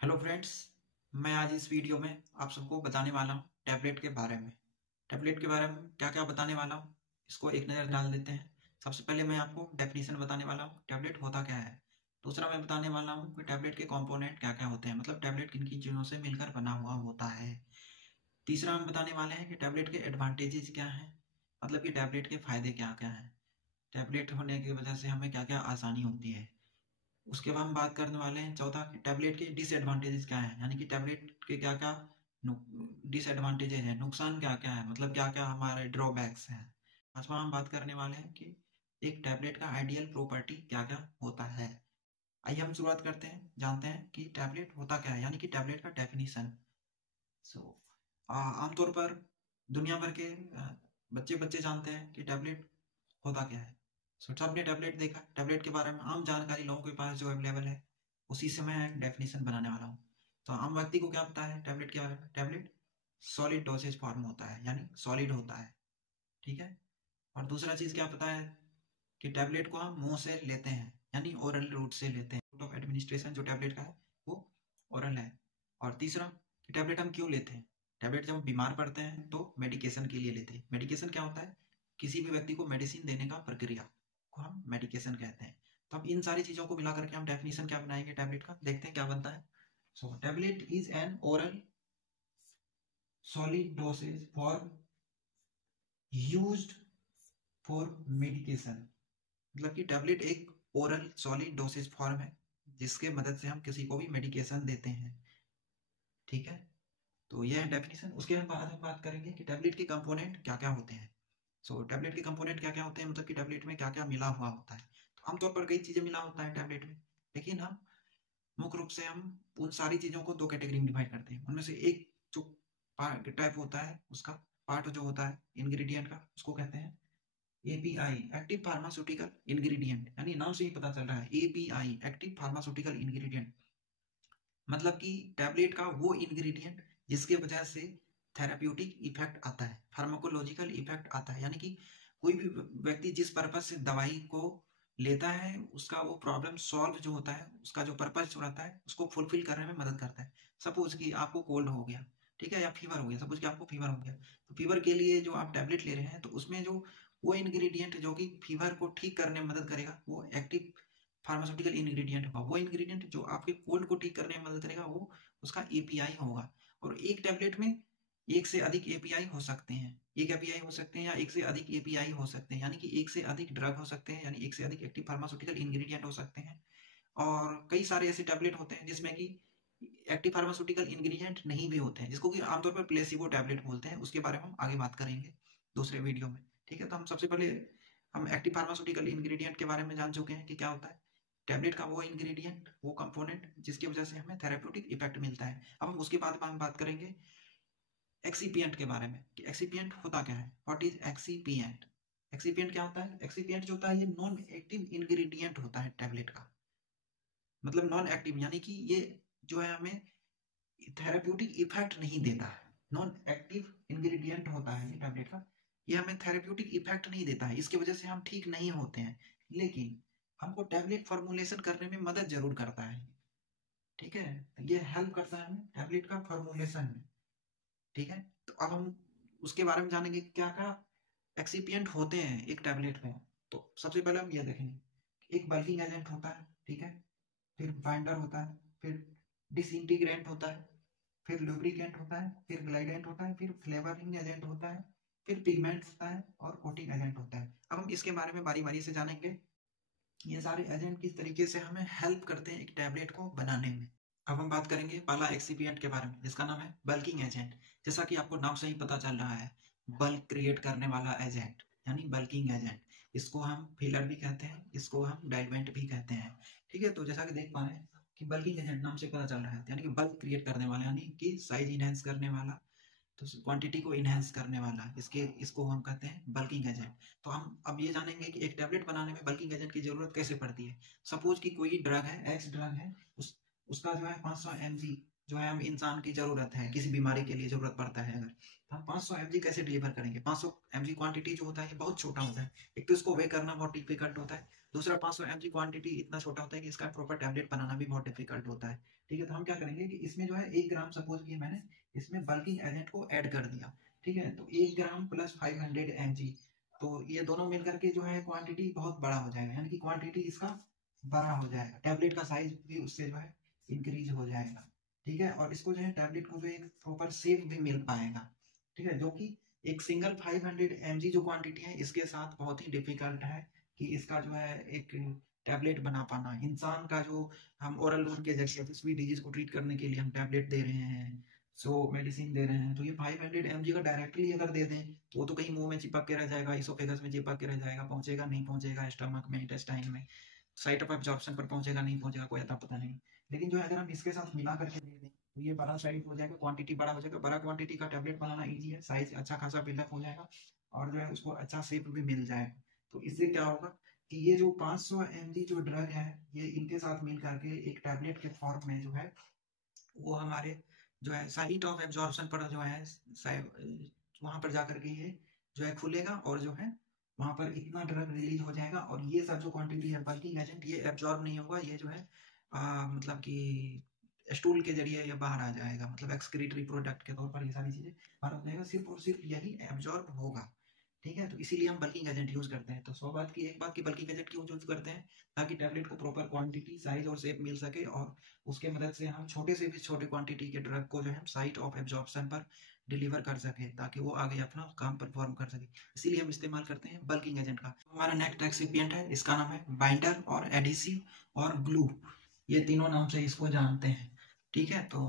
Hello friends, मैं आज इस वीडियो में आप सबको बताने वाला हूँ टैबलेट के बारे में। टैबलेट के बारे में क्या क्या बताने वाला हूँ, इसको एक नज़र डाल देते हैं। सबसे पहले मैं आपको डेफिनेशन बताने वाला हूँ, टैबलेट होता क्या है। दूसरा मैं बताने वाला हूँ कि टैबलेट के कंपोनेंट क्या क्या होते हैं, मतलब टैबलेट किन किन चीज़ों से मिलकर बना हुआ होता है। तीसरा हम बताने वाले हैं कि टैबलेट के एडवांटेजेस क्या हैं, मतलब कि टैबलेट के फ़ायदे क्या क्या हैं, टैबलेट होने की वजह से हमें क्या क्या आसानी होती है। उसके बाद हम बात करने वाले हैं चौथा कि टैबलेट के डिसएडवांटेजेस क्या है, यानी कि टैबलेट के क्या क्या डिसएडवांटेजेस हैं, नुकसान क्या क्या है, मतलब क्या क्या हमारे ड्रॉबैक्स हैं। पांचवा हम बात करने वाले हैं कि एक टैबलेट का आइडियल प्रॉपर्टी क्या क्या होता है। आइए हम शुरुआत करते हैं, जानते हैं कि टैबलेट होता क्या है, यानी कि टैबलेट का डेफिनेशन। सो आमतौर पर दुनिया भर के बच्चे बच्चे जानते हैं कि टैबलेट होता क्या है। सो सबने टैबलेट देखा, टैबलेट के बारे में आम जानकारी लोगों के पास जो अवेलेबल है उसी से मैं एक डेफिनेशन बनाने वाला हूँ। तो आम व्यक्ति को क्या पता है टैबलेट के बारे में। टैबलेट सॉलिड डोसेज फॉर्म होता है, यानी सॉलिड होता है, ठीक है। और दूसरा चीज क्या पता है कि टैबलेट को हम मुंह से लेते हैं, यानी ओरल रूट से लेते हैं। रूट ऑफ एडमिनिस्ट्रेशन जो टैबलेट का है वो ओरल है। और तीसरा कि टैबलेट हम क्यों लेते हैं। टैबलेट जब हम बीमार पड़ते हैं तो मेडिकेशन के लिए लेते हैं। मेडिकेशन क्या होता है, किसी भी व्यक्ति को मेडिसिन देने का प्रक्रिया को हम मेडिकेशन कहते हैं। तो अब इन सारी चीजों को मिला करके हम डेफिनेशन क्या बनाएंगे टैबलेट का, देखते हैं क्या बनता है। So tablet is an oral solid dosage for used for medication. मतलब कि टैबलेट एक ओरल सॉलिड डोसेज फॉर्म है जिसके मदद से हम किसी को भी मेडिकेशन देते हैं, ठीक है। तो यह है डेफिनेशन। उसके बाद हम बात करेंगे कि टैबलेट के कंपोनेंट क्या क्या होते हैं। सो टैबलेट के कंपोनेंट क्या क्या होते हैं, मतलब कि टैबलेट में क्या क्या मिला हुआ होता है। तो आमतौर पर कई चीजें मिला होता है टैबलेट में, लेकिन हम मुख्य रूप से हम उन सारी चीजों को दो कैटेगरी में डिवाइड करते हैं। उनमें से एक जो टाइप होता है उसका पार्ट जो होता है इंग्रेडिएंट का, उसको कहते हैं एपीआई, एक्टिव फार्मास्यूटिकल इंग्रेडिएंट। यानी नाम से ही पता चल रहा है एपीआई, एक्टिव फार्मास्यूटिकल इंग्रेडिएंट। मतलब कि टैबलेट का वो इंग्रेडिएंट जिसके वजह से थेराप्यूटिक इफेक्ट आता है, फार्माकोलॉजिकल इफेक्ट आता है। यानी कि कोई भी व्यक्ति जिस पर्पज से दवाई को लेता है उसका वो प्रॉब्लम सॉल्व जो होता है, उसका जो पर्पज जो रहता है उसको फुलफिल करने में मदद करता है। सपोज कि आपको कोल्ड हो गया, ठीक है, या फीवर हो गया। सपोज कि आपको फीवर हो गया, तो फीवर के लिए जो आप टैबलेट ले रहे हैं तो उसमें जो वो इंग्रेडिएंट जो कि फीवर को ठीक करने में मदद करेगा वो एक्टिव फार्मास्यूटिकल इंग्रेडिएंट होगा। वो इंग्रेडिएंट जो आपके कोल्ड को ठीक करने में मदद करेगा वो उसका एपीआई होगा। और एक टैबलेट में एक से अधिक एपीआई हो सकते हैं, एक एपीआई हो सकते हैं या एक से अधिक एपीआई हो सकते हैं, यानी कि एक से अधिक ड्रग हो सकते हैं, यानी एक से अधिक एक्टिव फार्मास्यूटिकल इंग्रेडिएंट हो सकते हैं। और कई सारे ऐसे टैबलेट होते हैं जिसमें कि एक्टिव फार्मास्यूटिकल इंग्रेडिएंट नहीं भी होते हैं, जिसको कि आमतौर पर प्लेसिबो टैबलेट बोलते हैं। उसके बारे में हम आगे बात करेंगे दूसरे वीडियो में, ठीक है। तो हम सबसे पहले हम एक्टिव फार्मास्यूटिकल इंग्रेडिएंट के बारे में जान चुके हैं कि क्या होता है। टैबलेट का वो इंग्रेडिएंट, वो कंपोनेंट जिसकी वजह से हमें थेरेप्यूटिक इफेक्ट मिलता है। अब हम उसके बाद हम बात करेंगे एक्सीपिएंट के बारे में कि एक्सीपिएंट होता क्या है। What is excipient. एक्सीपिएंट क्या होता है, एक्सीपिएंट जो होता है ये नॉन एक्टिव इंग्रेडिएंट होता है टैबलेट का। मतलब नॉन एक्टिव यानी कि ये जो है हमें थेरेप्यूटिक इफेक्ट नहीं देता है। नॉन एक्टिव इंग्रेडिएंट होता है ये टैबलेट का, ये हमें थेरेप्यूटिक इफेक्ट नहीं देता है, इसकी वजह से हम ठीक नहीं होते हैं, लेकिन हमको टैबलेट फॉर्मुलेशन करने में मदद जरूर करता है, ठीक है। ये हेल्प करता है हमें टैबलेट का फॉर्मुलेशन में, ठीक है। तो अब हम उसके बारे में जानेंगे क्या क्या एक्सिपिएंट होते हैं एक टैबलेट में। तो सबसे पहले हम ये देखेंगे, एक बल्किंग एजेंट होता है, ठीक है, फिर बाइंडर होता है, फिर डिसइंटीग्रेंट होता है, फिर लुब्रिकेंट होता है, फिर ग्लाइडेंट होता है, फिर फ्लेवरिंग एजेंट होता है, फिर पिगमेंट होता है और कोटिंग एजेंट होता है। अब हम इसके बारे में बारी बारी से जानेंगे, ये सारे एजेंट किस तरीके से हमें हेल्प करते हैं एक टैबलेट को बनाने में। अब हम बात करेंगे पहला एक्सिपिएंट के बारे में जिसका नाम है बल्किंग एजेंट। जैसा कि आपको नाम से ही पता चल रहा है, बल्क क्रिएट करने वाला एजेंट यानी बल्किंग एजेंट। इसको हम फिलर भी कहते हैं, इसको हम डाइल्यूएंट भी कहते हैं, ठीक है। तो जैसा कि देख पा रहे हैं कि बल्किंग एजेंट नाम से पता चल रहा है, यानी कि बल्क क्रिएट करने वाला, यानी कि साइज इनहेंस करने वाला, तो क्वांटिटी को इनहेंस करने वाला, इसको हम कहते हैं बल्किंग एजेंट। तो हम अब ये जानेंगे कि एक टैबलेट बनाने में बल्किंग एजेंट की जरूरत कैसे पड़ती है। सपोज कि कोई ड्रग है, एक्स ड्रग है, उसका जो है 500 mg जो है हम इंसान की जरूरत है, किसी बीमारी के लिए जरूरत पड़ता है अगर, तो हम 500 mg कैसे डिलीवर करेंगे। 500 mg क्वांटिटी जो होता है ये बहुत छोटा होता है, एक तो इसको वे करना बहुत डिफिकल्ट होता है, दूसरा 500 mg क्वांटिटी इतना छोटा होता है कि इसका प्रॉपर टैबलेट बनाना भी बहुत डिफिकल्ट होता है। ठीक है, तो हम क्या करेंगे कि इसमें जो है 1 ग्राम, सपोज कि मैंने इसमें बल्किंग एजेंट को ऐड कर दिया। ठीक है, तो 1 ग्राम प्लस 500 mg, तो ये दोनों मिलकर के जो है क्वांटिटी बहुत बड़ा हो जाएगा, यानी कि क्वांटिटी इसका बड़ा हो जाएगा, टैबलेट का साइज भी उससे जो है इंक्रीज हो जाएगा। ठीक है, और इसको जो है टैबलेट को जो एक प्रॉपर शेप भी मिल पाएगा। ठीक है, जो कि एक सिंगल 500 mg जो क्वांटिटी है इसके साथ बहुत ही डिफिकल्ट है कि इसका जो है एक टैबलेट बना पाना। इंसान का जो हम ओरल रूट के जरिए किसी भी डिजीज को ट्रीट करने के लिए हम टैबलेट दे रहे हैं, मेडिसिन दे रहे हैं, तो ये 500 mg का डायरेक्टली अगर दे दें तो वो तो कहीं मुंह में चिपक के रह जाएगा, इसोफेगस में चिपक के रह जाएगा, पहुंचेगा नहीं पहुंचेगा स्टमक में, इंटेस्टाइन में, साइट ऑफ एब्जॉर्प्शन पर पहुंचेगा नहीं पहुंचेगा कोई अता पता नहीं। लेकिन जो है अगर हम इसके साथ मिला करके दे दें तो ये बड़ा साइज हो जाएगा, क्वांटिटी बड़ा हो जाएगा, बड़ा क्वांटिटी का टैबलेट बनाना ईजी है, साइज अच्छा खासा बिल्डअप हो जाएगा और जो है उसको अच्छा शेप भी मिल जाएगा। तो इससे क्या होगा कि ये जो 500 mg जो ड्रग है ये इनके साथ मिल करके एक टैबलेट के फॉर्म में जो है वो हमारे जो है साइट ऑफ एब्जॉर्प्शन पर जो है वहां पर जाकर के ये जो है खुलेगा और जो है वहां पर इतना ड्रग रिलीज हो जाएगा और ये सब जो क्वांटिटी है बल्किंग एजेंट ये एब्जॉर्ब नहीं होगा, ये जो है मतलब कि स्टूल के जरिए ये बाहर आ जाएगा, मतलब एक्सक्रीटरी प्रोडक्ट के तौर पर ये सारी चीजें बाहर हो जाएगा, सिर्फ और सिर्फ यही एब्जॉर्ब होगा। ठीक है, तो इसीलिए हम बल्किंग एजेंट यूज करते हैं। तो 100 बात की एक बात की बल्किंग एजेंट क्यों यूज करते हैं, ताकि टैबलेट को प्रॉपर क्वांटिटी, साइज और शेप मिल सके और उसके मदद से हम छोटे से भी छोटे क्वांटिटी के ड्रग को जो है साइट ऑफ एब्जॉर्प्शन पर डिलीवर कर सके, ताकि वो आगे अपना काम परफॉर्म कर सके। इसीलिए हम इस्तेमाल करते हैं बल्किंग एजेंट का। हमारा नेक्स्ट एक्सिपिएंट है, इसका नाम है बाइंडर और एडिसिव और ग्लू, ये तीनों नाम से इसको जानते हैं। ठीक है, तो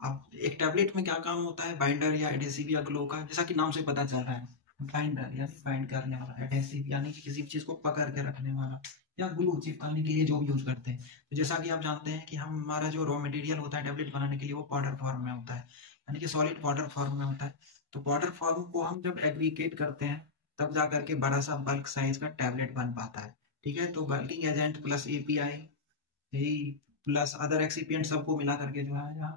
अब एक टैबलेट में क्या काम होता है बाइंडर या एडेसिव या ग्लो का, जैसा कि नाम से पता चल रहा है, बाइंडर यानी बाइंड करने वाला, एडेसिव यानी कि किसी भी चीज को पकड़ के रखने वाला, या ग्लू चिपकाने के लिए जो भी यूज करते हैं। तो जैसा कि आप जानते हैं कि हमारा जो रॉ मटेरियल होता है टैबलेट बनाने के लिए वो पाउडर फॉर्म में होता है, यानी कि सॉलिड पाउडर फॉर्म में होता है। तो पाउडर फॉर्म को हम जब एग्रीगेट करते हैं तब जा करके बड़ा सा बल्क साइज का टैबलेट बन पाता है। ठीक है, तो बल्किंग एजेंट प्लस एपीआई यही प्लस अदर एक्सिपिएंट सबको मिला करके जो है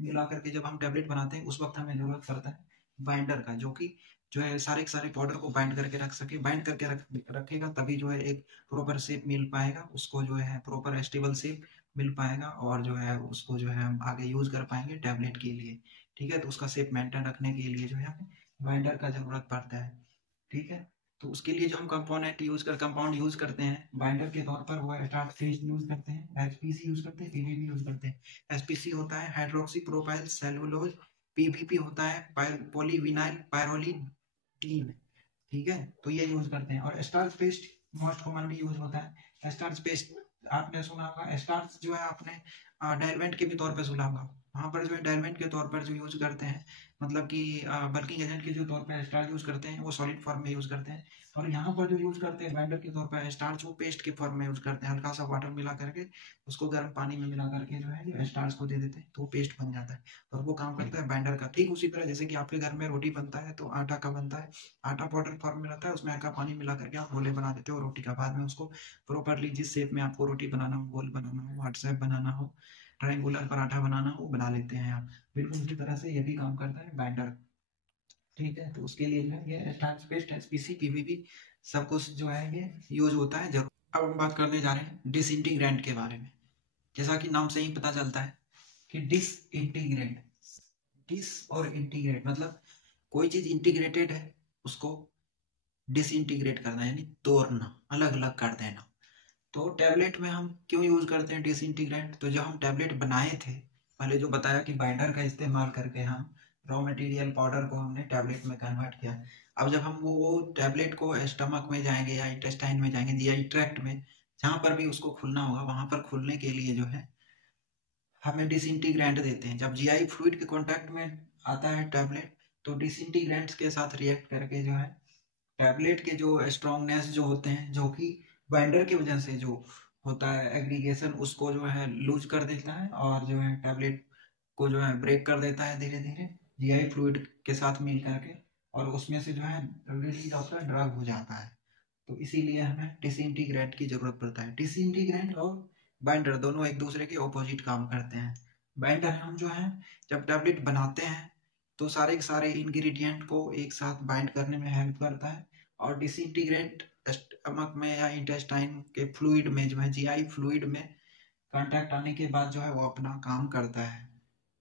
मिला करके जब हम टैबलेट बनाते हैं उस वक्त हमें जरूरत पड़ता है बाइंडर का, जो कि जो है सारे के सारे पाउडर को बाइंड करके रख सके, बाइंड करके रखेगा तभी जो है एक प्रॉपर शेप मिल पाएगा, उसको जो है प्रॉपर स्टेबल शेप मिल पाएगा और जो है उसको जो है हम आगे यूज कर पाएंगे टैबलेट के लिए। ठीक है, तो उसका शेप मेंटेन रखने के लिए जो है हमें बाइंडर का जरूरत पड़ता है। ठीक है, तो उसके लिए जो हम कंपाउंड यूज करते हैं बाइंडर के तौर पर वो स्टार्ट फेज यूज करते हैं, एचपीसी यूज करते हैं, पीवीपी यूज करते हैं। एचपीसी होता है हाइड्रोक्सी प्रोपाइल सेलुलोज, पीवीपी होता है पॉलीविनाइल पायरोलिडीन। ठीक है, तो ये यूज करते हैं। और starch paste most commonly use होता है। स्टार्च पेस्ट आपने सुना होगा, स्टार्च जो है आपने डायलवेंट के भी तौर पर सुना होगा, वहां पर जो है डायलवेंट के तौर पर जो यूज करते हैं, मतलब कि बल्किंग एजेंट के जो तौर पर स्टार्च यूज करते हैं वो सॉलिड फॉर्म में यूज करते हैं, और यहाँ पर जो यूज करते हैं बाइंडर के तौर पर स्टार्च वो पेस्ट के फॉर्म में यूज करते हैं, हल्का सा वाटर मिला करके उसको गर्म पानी में मिला करके जो है स्टार्च को दे देते हैं तो वो पेस्ट बन जाता है और वो काम करता है बाइंडर का। ठीक उसी तरह जैसे कि आपके घर में रोटी बनता है तो आटा का बनता है, आटा पाउडर फॉर्म में रहता है, उसमें हल्का पानी मिला करके आप गोले बना देते हो रोटी का, बाद में उसको प्रॉपरली जिस शेप में आपको रोटी बनाना हो, गोल बनाना हो, हार्ट शेप बनाना हो, ट्रायंगुलर पराठा बनाना हो, वो बना लेते हैं आप। बिल्कुल उसी तरह से ये भी काम करता है बाइंडर। ठीक है, तो उसके लिए जो है ये स्टार्च पेस्ट, एचपीसी, पीवीपी सब कुछ जो है ये यूज होता है जरूर। अब हम बात करने जा रहे हैं डिसइंटीग्रेंट के बारे में। जैसा कि नाम से ही पता चलता है कि डिसइंटीग्रेंट, डिस और इंटीग्रेट मतलब कोई चीज इंटीग्रेटेड है उसको डिसइंटीग्रेट करना यानी तोड़ना, अलग अलग कर देना। तो टैबलेट में हम क्यों यूज करते हैं डिसइंटीग्रेंट, तो जो हम टैबलेट बनाए थे पहले जो बताया कि बाइंडर का इस्तेमाल करके हम रॉ मटेरियल पाउडर को हमने टैबलेट में कन्वर्ट किया। अब जब हम वो टैबलेट को स्टमक में जाएंगे या इंटेस्टाइन में जाएंगे या ट्रैक्ट में, जहां पर भी उसको खुलना होगा वहां पर खुलने के लिए जो है हमें डिसइंटीग्रेंट देते हैं। जब जीआई फ्लूइड के कांटेक्ट में आता है टैबलेट तो डिसइंटीग्रेंट्स के साथ रिएक्ट करके जो है टैबलेट के जो स्ट्रॉन्गनेस जो होते हैं, जो कि बाइंडर की वजह से जो होता है एग्रीगेशन, उसको जो है लूज कर देता है और जो है टैबलेट को जो है ब्रेक कर देता है धीरे धीरे जीआई फ्लूइड के साथ मिल करके, और उसमें से जो है रिलीज ऑफ द ड्रग हो जाता है। तो इसीलिए हमें डिसइंटीग्रेंट की जरूरत पड़ता है। डिसइंटीग्रेंट और बाइंडर दोनों एक दूसरे के ऑपोजिट काम करते हैं। बाइंडर हम जो है जब टैबलेट बनाते हैं तो सारे के सारे इंग्रेडिएंट को एक साथ बाइंड करने में हेल्प करता है और डिसइंटीग्रेट स्टमक में या इंटेस्टाइन के फ्लूइड में जो है जीआई फ्लूइड में कांटेक्ट आने के बाद जो है वो अपना काम करता है।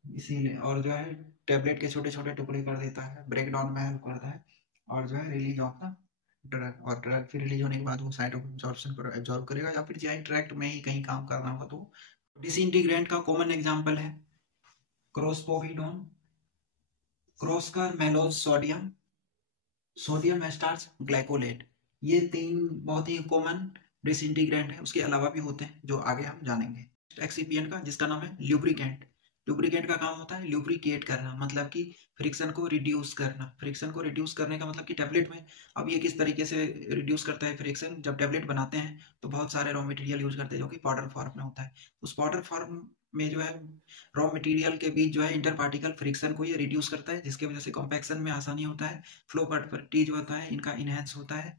इसीलिए और जो है टैबलेट के छोटे छोटे टुकड़े कर देता है, ब्रेक डाउन में हेल्प करता है और जो है रिलीज ऑफ द ड्रग, और ड्रग फिर रिलीज होने के बाद वो साइट ऑफ एब्जॉर्प्शन पर एब्जॉर्ब करेगा या फिर जीआई ट्रैक्ट में ही कहीं काम करना होगा तो। डिसइंटीग्रेंट का कॉमन एग्जांपल है क्रोस्पोविडोन, क्रोस्कर, मेलोज, सोडियम, सोडियम एस्टार्च, ग्लाइकोलेट। ये 3 बहुत ही कॉमन डिसइंटीग्रेंट है। उसके अलावा भी होते हैं जो आगे हम जानेंगे। एक्सिपिएंट का जिसका नाम है ल्यूब्रिकेंट। ल्यूब्रिकेंट का काम होता है ल्यूब्रिकेट करना, मतलब कि फ्रिक्शन को रिड्यूस करना। फ्रिक्शन को रिड्यूस करने का मतलब कि टैबलेट में अब ये किस तरीके से रिड्यूस करता है फ्रिक्शन। जब टैबलेट बनाते हैं तो बहुत सारे रॉ मटेरियल यूज करते हैं जो कि पाउडर फॉर्म में होता है। उस पाउडर फॉर्म में जो है रॉ मटेरियल के बीच जो है इंटर पार्टिकल फ्रिक्शन को ये रिड्यूस करता है, जिसकी वजह से कॉम्पैक्शन में आसानी होता है, फ्लो प्रॉपर्टी जो होता है इनका इनहेंस होता है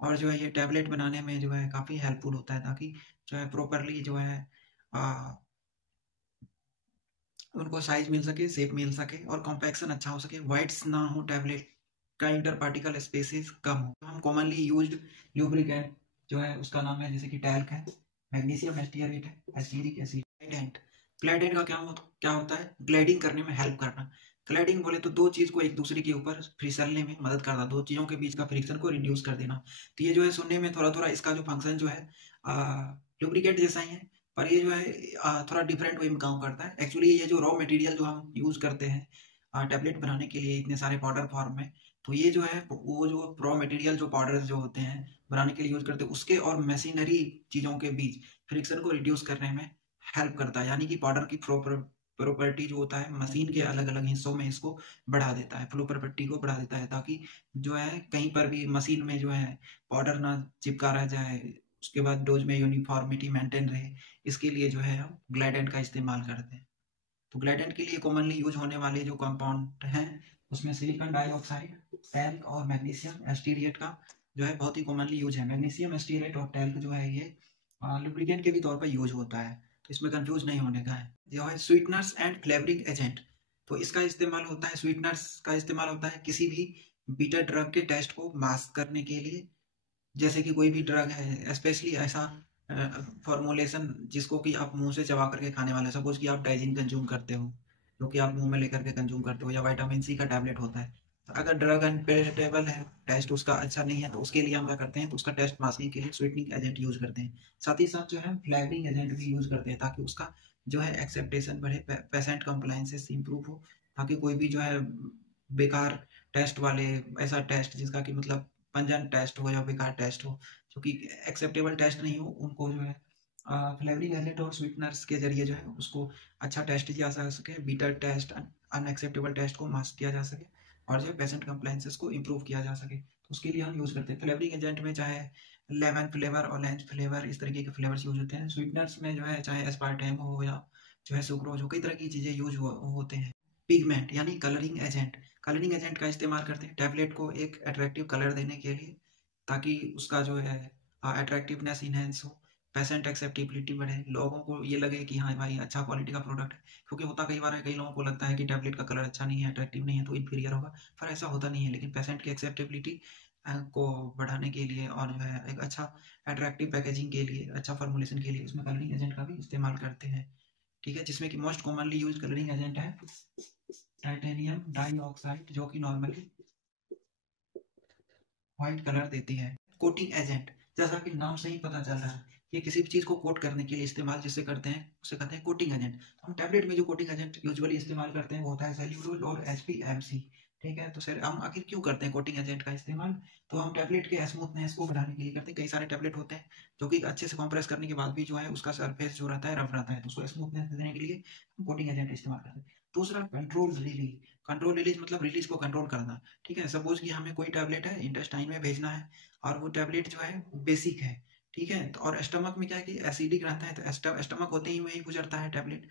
और जो है ये टैबलेट बनाने में जो है काफ़ी हेल्पफुल होता है ताकि जो है प्रॉपरली जो है उनको साइज मिल सके, शेप मिल सके और कॉम्पैक्शन अच्छा हो सके, वाइट्स ना हो, टैबलेट का इंटर पार्टिकल स्पेसिस कम हो। हम कॉमनली यूज्ड ल्यूब्रिकेंट जो है उसका नाम है जैसे कि टैल्क है, मैग्नीशियम एस्टियरेट है, एसिटिक एसिड। ग्लाइडेंट, ग्लाइडेंट का क्या होता है ग्लाइडिंग करने में हेल्प करना। ग्लाइडिंग बोले तो दो चीज को एक दूसरे के ऊपर फिसलने में मदद करना, दो चीजों के बीच का फ्रिक्शन को रिड्यूस कर देना। तो ये जो है सुनने में थोड़ा थोड़ा इसका जो फंक्शन जो है ल्यूब्रिकेंट जैसा ही है, पर ये जो है थोड़ा डिफरेंट वे में काम करता है। एक्चुअली ये जो रॉ मटेरियल जो हम यूज करते हैं टैबलेट बनाने के लिए इतने सारे पाउडर फॉर्म में, तो ये जो है वो जो रॉ मटेरियल जो पाउडर्स जो होते हैं बनाने के लिए यूज करते हैं उसके और मशीनरी चीजों के बीच फ्रिक्शन को रिड्यूस करने में हेल्प करता है। यानी कि पाउडर की प्रॉपर्टी जो होता है मशीन के अलग अलग हिस्सों में इसको बढ़ा देता है, फ्लो प्रॉपर्टी को बढ़ा देता है ताकि जो है कहीं पर भी मशीन में जो है पाउडर ना चिपका रह जाए, उसके बाद डोज में यूनिफॉर्मिटी मेंटेन रहे। इसके लिए जो है हम ग्लाइडेंट का इस्तेमाल करते हैं। तो ग्लाइडेंट के लिए कॉमनली यूज होने वाले जो कंपाउंड हैं उसमें सिलिकॉन डाइऑक्साइड, टैल्क और मैग्नीशियम एस्टीरिएट का जो है बहुत ही कॉमनली यूज है। मैग्नीशियम एस्टीरिएट और टैल्क जो है ये लुब्रिकेंट के भी तौर पर यूज होता है, तो इसमें कंफ्यूज नहीं होने का है। जो है स्वीटनर्स एंड फ्लेवरिंग एजेंट, तो इसका इस्तेमाल होता है, स्वीटनर्स का इस्तेमाल होता है किसी भी बीटर ड्रग के टेस्ट को मास्क करने के लिए। जैसे कि कोई भी ड्रग है, स्पेशली ऐसा फॉर्मुलेशन जिसको कि आप मुंह से चबा करके खाने वाले, सपोज कि आप डाइजिन कंज्यूम करते हो जो कि आप मुंह में लेकर के कंज्यूम करते हो, या विटामिन सी का टैबलेट होता है, तो अगर ड्रग अनपेटेबल है, टेस्ट उसका अच्छा नहीं है, तो उसके लिए हम क्या करते हैं, तो उसका टेस्ट मास्किंग के लिए स्वीटनिंग एजेंट यूज करते हैं। साथ ही साथ जो है फ्लेवरिंग एजेंट भी यूज करते हैं ताकि उसका जो है एक्सेप्टेशन बढ़े, पेशेंट कंप्लायंसेस इंप्रूव हो, ताकि कोई भी जो है बेकार टेस्ट वाले, ऐसा टेस्ट जिसका कि मतलब पंजन टेस्ट हो या बेकार टेस्ट हो, जो कि एक्सेप्टेबल टेस्ट नहीं हो, उनको जो है फ्लेवरिंग एजेंट और स्वीटनर्स के जरिए जो है उसको अच्छा टेस्ट किया जा सके, बीटर टेस्ट, अनएक्सेप्टेबल टेस्ट को मास्क किया जा सके और जो है पेशेंट कंप्लायंसेस को इम्प्रूव किया जा सके। तो उसके लिए हम यूज़ करते हैं फ्लेवरिंग एजेंट में, चाहे लेमन फ्लेवर, ऑरेंज फ्लेवर, इस तरीके के फ्लेवर्स यूज होते हैं। स्वीटनर्स में जो है चाहे एस्पार्टेम हो या जो है सुक्रोज हो, कई तरह की चीज़ें यूज होते हैं। पिगमेंट यानी कलरिंग एजेंट, कलरिंग एजेंट का इस्तेमाल करते हैं टैबलेट को एक अट्रैक्टिव कलर देने के लिए, ताकि उसका जो है अट्रैक्टिवनेस इनहेंस हो, पेशेंट एक्सेप्टेबिलिटी बढ़े, लोगों को ये लगे कि हाँ भाई अच्छा क्वालिटी का प्रोडक्ट है। क्योंकि होता कई बार है, कई लोगों को लगता है कि टैबलेट का कलर अच्छा नहीं है, अट्रैक्टिव नहीं है तो इन्फीरियर होगा, पर ऐसा होता नहीं है। लेकिन पेशेंट की एक्सेप्टेबिलिटी को बढ़ाने के लिए और जो है एक अच्छा अट्रैक्टिव पैकेजिंग के लिए, अच्छा फॉर्मुलेशन के लिए उसमें कलरिंग एजेंट का भी इस्तेमाल करते हैं। ठीक है, जिसमें कि most commonly use colouring agent है टाइटेनियम डाइऑक्साइड, जो कि नॉर्मली व्हाइट कलर देती है। कोटिंग एजेंट, जैसा कि नाम से ही पता चल रहा है, ये किसी भी चीज को कोट करने के लिए इस्तेमाल जिससे करते हैं उसे कहते हैं कोटिंग एजेंट। तो हम टैबलेट में जो कोटिंग एजेंट यूजुअली इस्तेमाल करते हैं वो होता है सेल्यूलोज और HPMC। ठीक है, तो सर हम आखिर क्यों करते हैं कोटिंग एजेंट का इस्तेमाल, तो हम टैबलेट के स्मूथनेस को बढ़ाने के लिए करते हैं। कई सारे टैबलेट होते हैं जो कि अच्छे से कंप्रेस करने के बाद भी जो है उसका सरफेस जो रहता है रफ रहता है, तो उसको स्मूथनेस देने के लिए हम कोटिंग एजेंट इस्तेमाल करते हैं। दूसरा कंट्रोल रिलीज, कंट्रोल रिलीज मतलब रिलीज को कंट्रोल करना। ठीक है, सपोज कि हमें कोई टैबलेट है इंटेस्टाइन में भेजना है और वो टैबलेट जो है बेसिक है, ठीक है, तो और स्टमक में क्या है कि एसिडिक रहता है, तो स्टमक होते ही वही गुजरता है टैबलेट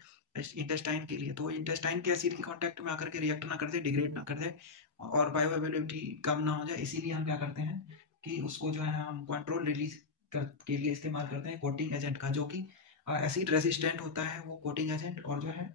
इंटेस्टाइन के लिए, तो इंटेस्टाइन के एसिड के कांटेक्ट में आकर के रिएक्ट ना कर दे, डिग्रेड ना कर दे और बायो अवेलेबिलिटी कम ना हो जाए, इसीलिए हम क्या करते हैं कि उसको जो है हम कंट्रोल रिलीज के लिए इस्तेमाल करते हैं कोटिंग एजेंट का, जो कि एसिड रेसिस्टेंट होता है वो कोटिंग एजेंट, और जो है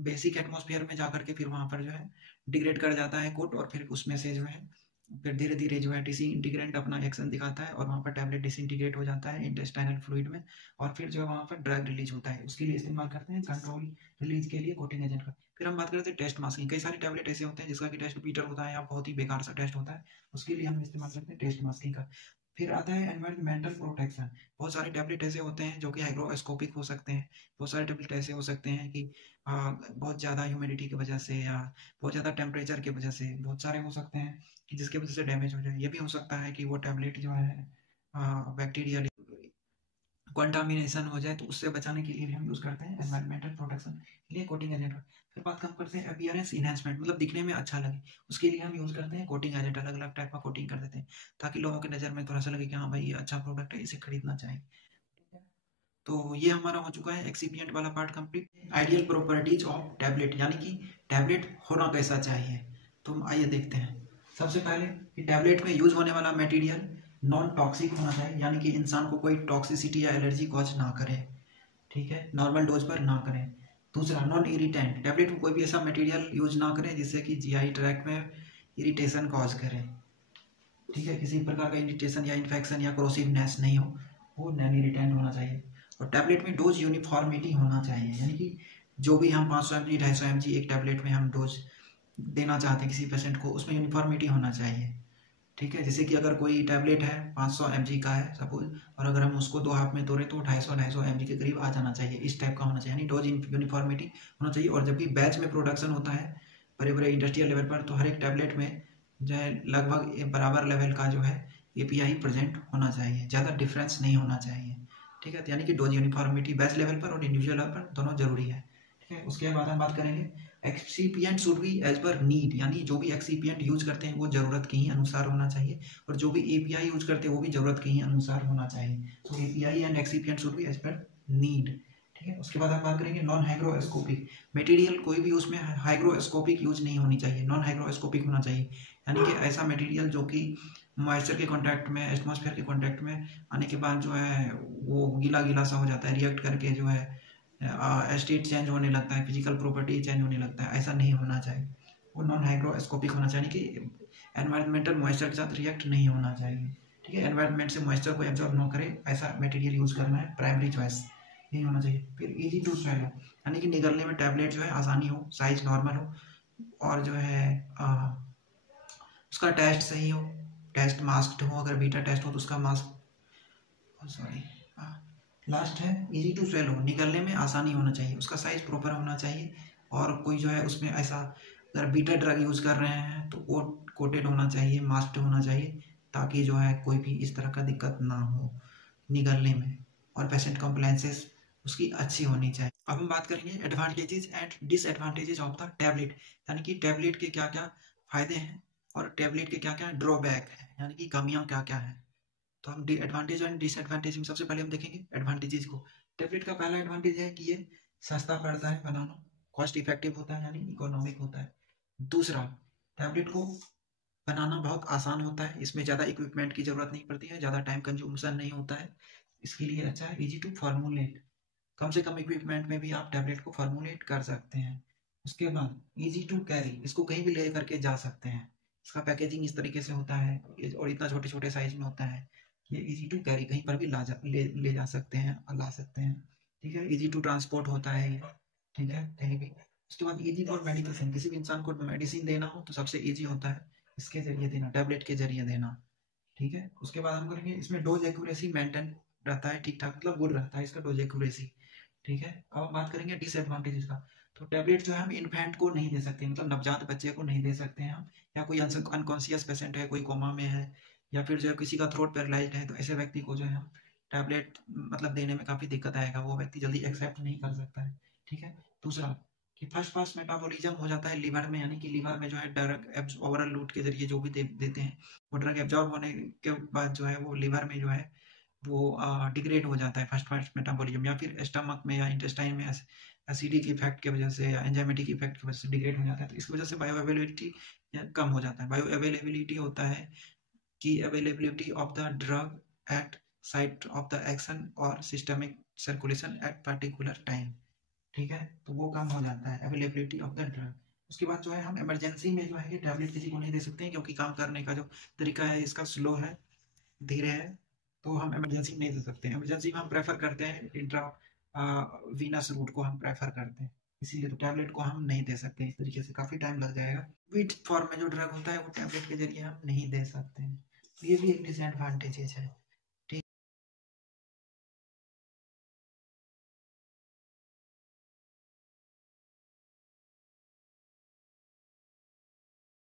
बेसिक एटमॉस्फेयर में जाकर के फिर वहाँ पर जो है डिग्रेड कर जाता है कोट, और फिर उसमें से जो है फिर धीरे धीरे जो है डिसइंटीग्रेंट अपना एक्शन दिखाता है और वहाँ पर टैबलेट डिसइंटीग्रेट हो जाता है इंटेस्टाइनल फ्लूइड में, और फिर जो है वहाँ पर ड्रग रिलीज होता है। उसके लिए इस्तेमाल करते हैं कंट्रोल रिलीज के लिए कोटिंग एजेंट का। फिर हम बात करते हैं टेस्ट मास्किंग। कई सारे टैबलेट ऐसे होते हैं जिसका कि टेस्ट बीटर होता है या बहुत ही बेकार सा टेस्ट होता है, उसके लिए हम इस्तेमाल करते हैं टेस्ट मास्किंग का। फिर आता है एनवायरमेंटल प्रोटेक्शन। बहुत सारे टैबलेट ऐसे होते हैं जो कि हाइग्रोस्कोपिक हो सकते हैं। बहुत सारे टैबलेट ऐसे हो सकते हैं कि बहुत ज़्यादा ह्यूमिडिटी की वजह से या बहुत ज़्यादा टेम्परेचर की वजह से बहुत सारे हो सकते हैं कि जिसकी वजह से डैमेज हो जाए। ये भी हो सकता है कि वो टैबलेट जो है बैक्टीरियल कंटामिनेशन हो जाए, तो उससे बचाने के लिए भी हम यूज़ करते हैं एनवायरमेंटल प्रोटेक्शन के लिए कोटिंग एजेंट। फिर बात हम करते हैं अपीयरेंस इनहेंसमेंट, मतलब दिखने में अच्छा लगे, उसके लिए हम यूज़ करते हैं कोटिंग एजेंट। अलग अलग टाइप का कोटिंग कर देते हैं ताकि लोगों की नज़र में थोड़ा सा लगे कि हाँ भाई ये अच्छा प्रोडक्ट है, इसे खरीदना चाहिए। तो ये हमारा हो चुका है एक्सीपिएंट वाला part complete. Ideal properties of tablet, यानी कि टैबलेट होना कैसा चाहिए, तो हम आइए देखते हैं। सबसे पहले कि टैबलेट में यूज होने वाला मटेरियल नॉन टॉक्सिक होना चाहिए, यानी कि इंसान को कोई टॉक्सिसिटी या एलर्जी कॉज ना करे, ठीक है, नॉर्मल डोज पर ना करें। दूसरा, नॉन इरिटेंट, टैबलेट में कोई भी ऐसा मटेरियल यूज ना करें जिससे कि जीआई ट्रैक्ट में इरिटेशन कॉज करे, ठीक है, किसी प्रकार का इरिटेशन या इन्फेक्शन या क्रोसिवनेस नहीं हो, वो नॉन इरिटेंट होना चाहिए। और टैबलेट में डोज यूनिफॉर्मिटी होना चाहिए, यानी कि जो भी हम 500 mg 250 mg एक टैबलेट में हम डोज देना चाहते हैं किसी पेशेंट को, उसमें यूनिफॉर्मिटी होना चाहिए, ठीक है। जैसे कि अगर कोई टैबलेट है 500 mg का है सपोज, और अगर हम उसको 2 हाफ में तोड़े तो 250 mg के करीब आ जाना चाहिए, इस टाइप का होना चाहिए, यानी डोज यूनिफॉर्मिटी होना चाहिए। और जब भी बैच में प्रोडक्शन होता है बड़े बड़े इंडस्ट्रियल लेवल पर, तो हर एक टैबलेट में जो है लगभग बराबर लेवल का जो है एपीआई प्रेजेंट होना चाहिए, ज़्यादा डिफरेंस नहीं होना चाहिए, ठीक है। यानी कि डोज यूनिफॉर्मिटी बैच लेवल पर और इंडिविजुअल लेवल पर दोनों जरूरी है, ठीक है। उसके बाद हम बात करेंगे excipient should be as per need, यानी जो भी एक्सीपिएंट यूज करते हैं वो जरूरत के ही अनुसार होना चाहिए, और जो भी एपीआई यूज करते हैं वो भी जरूरत के ही अनुसार होना चाहिए। तो API and excipient should be as per need, ठीक है। उसके बाद हम बात करेंगे नॉन हाइग्रोस्कोपिक मटेरियल, कोई भी उसमें हाइग्रोस्कोपिक यूज नहीं होनी चाहिए, नॉन हाइग्रोस्कोपिक होना चाहिए, यानी कि ऐसा मटेरियल जो कि मॉइस्चर के कांटेक्ट में, एटमॉस्फेयर के कांटेक्ट में आने के बाद जो है वो गीला गीला सा हो जाता है, रिएक्ट करके जो है स्टेट चेंज होने लगता है, फिजिकल प्रॉपर्टी चेंज होने लगता है, ऐसा नहीं होना चाहिए। वो नॉन हाइग्रोस्कोपिक होना चाहिए कि एनवायरमेंटल मॉइस्चर के साथ रिएक्ट नहीं होना चाहिए, ठीक है। एनवायरमेंट से मॉइस्चर को एब्जॉर्ब न करे ऐसा मटेरियल यूज करना है, प्राइमरी चॉइस यही होना चाहिए। फिर इजी टू स्वेलो, यानी कि निगलने में टैबलेट जो है आसानी हो, साइज नॉर्मल हो, और जो है उसका टेस्ट सही हो, टेस्ट मास्क्ड हो, अगर बीटा टेस्ट हो तो उसका मास्क, सॉरी लास्ट है इजी टू स्वेलो, निगलने में आसानी होना चाहिए, उसका साइज प्रॉपर होना चाहिए, और कोई जो है उसमें ऐसा अगर बीटा ड्रग यूज कर रहे हैं तो वो कोटेड होना चाहिए, मास्क्ड होना चाहिए, ताकि जो है कोई भी इस तरह का दिक्कत ना हो निगलने में, और पेशेंट कंप्लायंसेस उसकी अच्छी होनी चाहिए। अब हम बात करेंगे advantages and disadvantages of the tablet, यानी कि टैबलेट के क्या क्या फायदे हैं और टैबलेट के क्या क्या ड्रॉबैक है, यानी कि कमियां क्या क्या है। तो हम एडवांटेज एंड डिसएडवांटेज में सबसे पहले हम देखेंगे एडवांटेजेस को। टैबलेट का पहला एडवांटेज है कि ये सस्ता पड़ता है बनाना, कॉस्ट इफेक्टिव होता है, यानी इकोनॉमिक होता है। दूसरा, टैबलेट को बनाना बहुत आसान होता है, इसमें ज़्यादा इक्विपमेंट की जरूरत नहीं पड़ती है, ज़्यादा टाइम कंज्यूमशन नहीं होता है, इसके लिए अच्छा है। इजी टू फार्मूलेट, कम से कम इक्विपमेंट में भी आप टैबलेट को फार्मूलेट कर सकते हैं। उसके बाद इजी टू कैरी, इसको कहीं भी ले करके जा सकते हैं, इसका पैकेजिंग इस तरीके से होता है और इतना छोटे छोटे साइज में होता है, ये इजी टू कैरी, कहीं पर भी ले जा सकते हैं और ला सकते हैं, ठीक है। इजी टू ट्रांसपोर्ट होता है ये, ठीक है, कहीं भी। उसके बाद इजी फॉर मेडिकेशन, किसी भी इंसान को मेडिसिन देना हो तो सबसे इजी होता है इसके जरिए देना, टैबलेट के जरिए देना, ठीक है। उसके बाद हम करेंगे इसमें डोज एक्यूरेसी मेंटेन रहता है, ठीक ठाक, मतलब गुड रहता है इसका डोज एक्यूरेसी, ठीक है। अब हम बात करेंगे डिसएडवांटेजेस का। तो टैबलेट जो है हम इन्फेंट को नहीं दे सकते, मतलब नवजात बच्चे को नहीं दे सकते हैं हम, या कोई अनकॉन्शियस पेशेंट है, कोई कोमा में है, या फिर जो है किसी का थ्रोट पैरालाइज्ड है, तो ऐसे व्यक्ति को जो है हम टैबलेट मतलब देने में काफ़ी दिक्कत आएगा, वो व्यक्ति जल्दी एक्सेप्ट नहीं कर सकता है, ठीक है। दूसरा कि फर्स्ट पास मेटाबॉलिज्म हो जाता है लीवर में, यानी कि लीवर में जो है ड्रग ओवरल रूट के जरिए जो भी देते हैं वो ड्रग एब्जॉर्ब होने के बाद जो है वो लीवर में जो है वो डिग्रेड हो जाता है फर्स्ट मेटाबॉलिज्म, या फिर स्टमक में या इंटेस्टाइन में एसिडिक इफेक्ट की वजह से या एंजाइमेटिक इफेक्ट की वजह से डिग्रेड हो जाता है, तो इसकी वजह से बायो अवेलेबिलिटी कम हो जाता है। बायो अवेलेबिलिटी होता है कि availability of the drug at site of the action और systemic circulation at particular time, ठीक है, तो वो कम हो जाता है अवेलेबिलिटी ऑफ द ड्रग। उसके बाद जो है हम इमरजेंसी में जो है ये टैबलेट किसी को नहीं दे सकते हैं, क्योंकि काम करने का जो तरीका है इसका स्लो है, धीरे है, तो हम इमरजेंसी में नहीं दे सकते हैं। इमरजेंसी में हम प्रेफर करते हैं इंट्रा वीनस रूट को हम प्रेफर करते हैं, इसीलिए तो टैबलेट को हम नहीं दे सकते। इस तरीके से काफ़ी टाइम लग जाएगा। वीट फॉर्म में जो ड्रग होता है वो टैबलेट के जरिए हम नहीं दे सकते हैं, ये भी एक डिसएडवांटेजेस है।